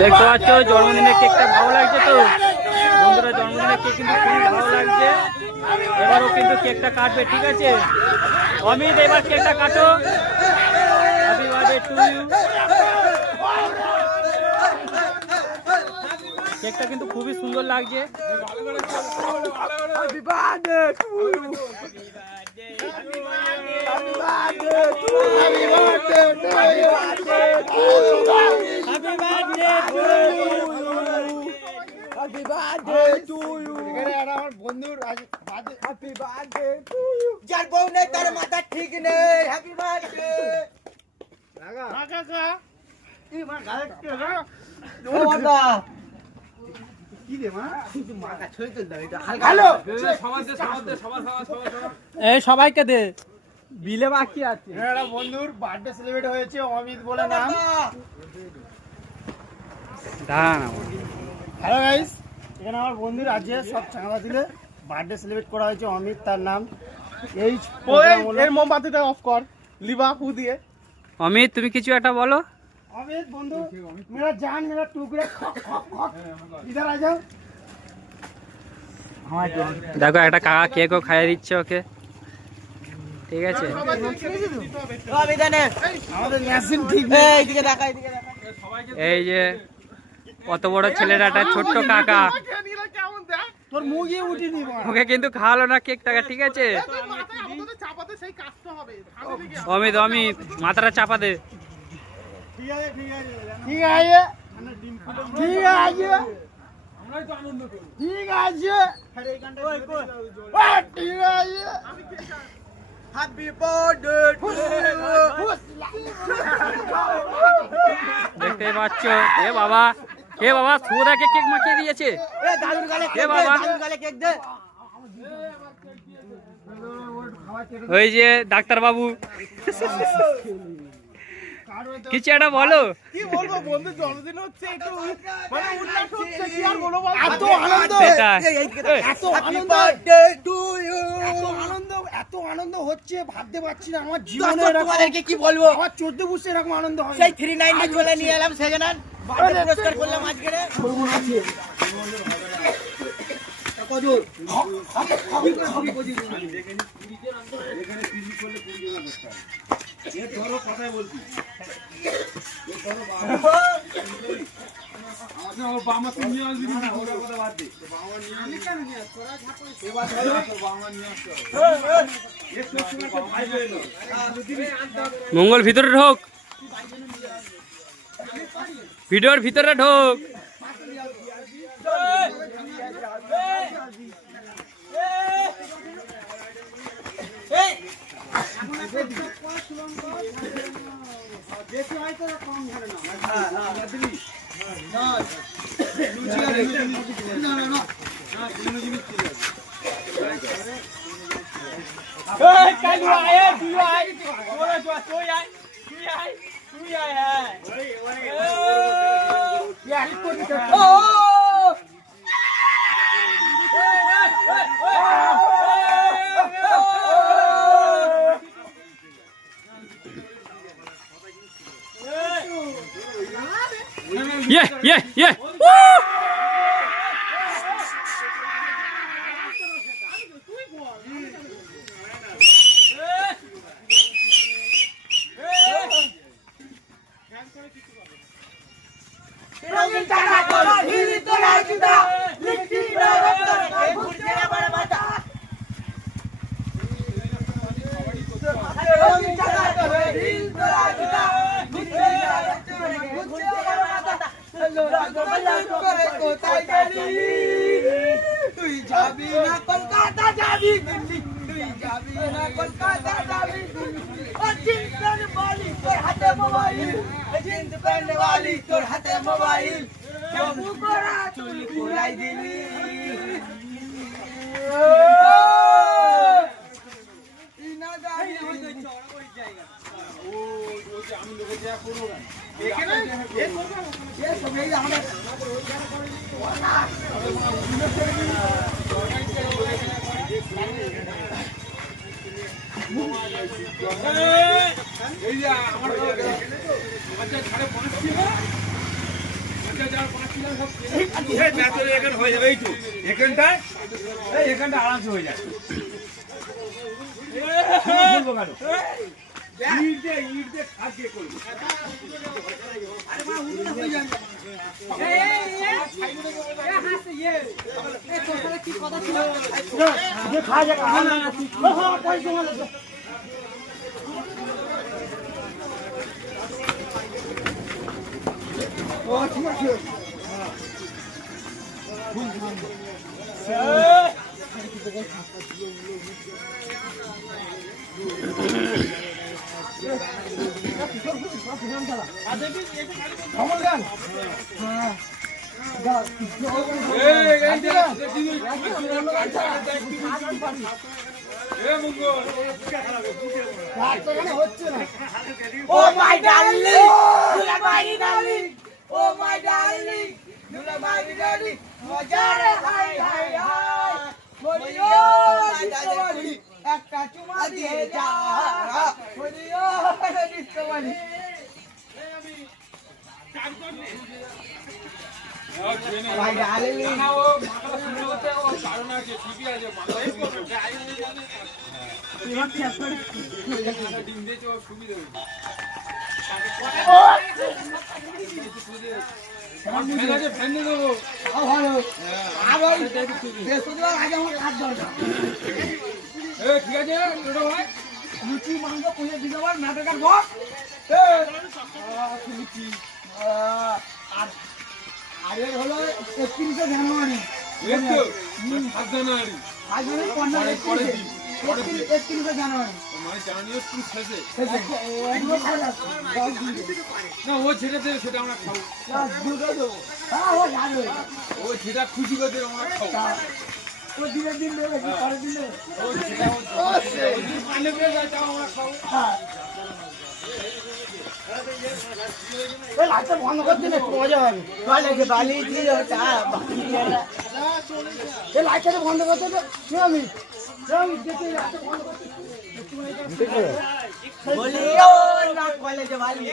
দেখতে পাচ্ছ জন্মদিনের কেকটা ভালো লাগছে তো বন্ধুরা, জন্মদিনের কেক কিন্তু খুবই ভালো লাগছে। এবারও কিন্তু কেকটা কাটবে, ঠিক আছে অমিত, এবার কেকটা কাটো। Happy birthday to you. কেকটা কিন্তু খুবই সুন্দর লাগছে। Happy birthday to you. Happy birthday to you. Happy birthday to you. Happy birthday to you. এখানে আমার বন্ধুর হ্যাপি বার্থডে টু ইউ। যার বউ নেই তার মাথা ঠিক নেই। হ্যাপি বার্থডে লাগা লাগা এই মা গালে লাগা ও বাবা কি রে মা তুই মাথা ছুঁই তো দাও এটা হ্যালো এই সবাইকে দে, বিলে বাকি আছে। একটা বন্ধুর বার্থডে সেলিব্রেট হয়েছে, অমিত বলে নাম। দাঁড়ান হ্যালো গাইস, এখানে আমার বন্ধুর আজকে সব চাঁদা দিলে বার্থডে সেলিব্রেট করা হয়েছে, অমিত তার নাম। এই এর মোমবাতিটা অফ কর, লিবা ফু দিয়ে। অমিত তুমি কিছু একটা বলো। অমিত বন্ধু মেরা জান মেরা টুকরে ইধার আ যাও। দেখো একটা কাকা কেকও খাইয়ে দিচ্ছে ওকে, ঠিক আছে। আমাদের মেশিন ঠিক নেই, এইদিকে দেখা এইদিকে দেখা। এই যে কত বড় ছেলেটা, একটা ছোট্ট কাকা, তোর মুখে উঠি দিব ওকে কিন্তু খাওয়ালো না কেকটাকে, ঠিক আছে। অমিত অমিত মাথাটা চাপা দে। ঠিক আছে ঠিক আছে ঠিক আছে ঠিক আছে আমরাই তো আনন্দ করি, ঠিক আছে ঠিক আছে। Happy birthday to you. দেখতে পাচ্ছ এ বাবা, এ বাবা সুরাকে কেক মাখিয়ে দিয়েছে। এ দাদুর গালে এ কেক দে, বাবা। দাদুর গালে কেক দে। ওই যে ডাক্তার বাবু কিছু একটা বলো। কি বলবো, বন্ধুর জন্মদিন হচ্ছে, একটু মানে উল্লাস হচ্ছে, কি আর বলবো বল? এত আনন্দ, সেটাই। এত আনন্দ, বার্থডে টু ইউ। এত আনন্দ হচ্ছে ভাবতে পারছি না আমার জীবনে। তোমাদেরকে কি বলবো, আমার 14 বছর এরকম আনন্দ হয়। সেই 390 চলে নিয়ে এলাম সেকেন্ড হ্যান্ড, বার্থডে পুরস্কার করলাম আজকে রে। বলবো না আছে কজোর আমি কজোর এখানে পিজি করলে 20 টাকা দরকার। এ ধরো কথাই বলছি, এ ধরো আমার বাবা তুমি আসবি না, ওরা কথা বাদ দে। বাবা নিয়ে আমি কেন নিয়ে আসছ, তোরা ঝাপড়ি এবার ধরো বাবা নিয়ে আসছ। এ তো সময় তো ভাই হইলো মঙ্গল ভিতরে ঢোক, ভিডিওর ভিতরে ঢোক। দেখি হয়তো কম ধরে না। Yeah, yeah, yeah. Woo! তুই যাবি না কলকাতা যাবি দিল্লি, তুই যাবি না কলকাতা যাবি দিল্লি। ও জিন্স প্যান্ট वाली তোর হাতে মোবাইল, জিন্স প্যান্ট वाली তোর হাতে মোবাইল, বাবু গোরা চুল কুড়াই দিলি। ইনা গাড়ি ওই তো চড়া ওই জায়গা, ও ওই যে আমি লোকে যা করব না এখানে এ করব, এ সবাই আমরা ওই জায়গা করে দিই না। এই যে আমার 50 5.5 ছিল, 50 এখানে হয়ে যাবে, এই তো এখানটায়, এখানটা আরামসে হয়ে যাবে। ইট দিয়ে খাটিয়ে করবো। Oh my darling, my darling, oh my darling, my darling, মজারে হাই হাই হাই, বলিও ডিসকভারি, একটা চুমা দিয়ে যা, বলিও ডিসকভারি। My darling, লুচি মাংস পুজো দিতে পার নাটকের বস। আর এর হলো 31শে জানুয়ারি, 31শে জানুয়ারি। না ও যেটা দেবে সেটা আমরা খাবো, ও যেটা খুশি করে দেবে আমরা খাবো। দিনের দিন দেবে কি পরের দিন দেবে? ও যেটা পানি পেয়ে যায় তাও আমরা খাবো। লাইটটা বন্ধ করতে না, মজা হবে। লাইটটা বন্ধ করতে আমি বলিও না কলেজে বালি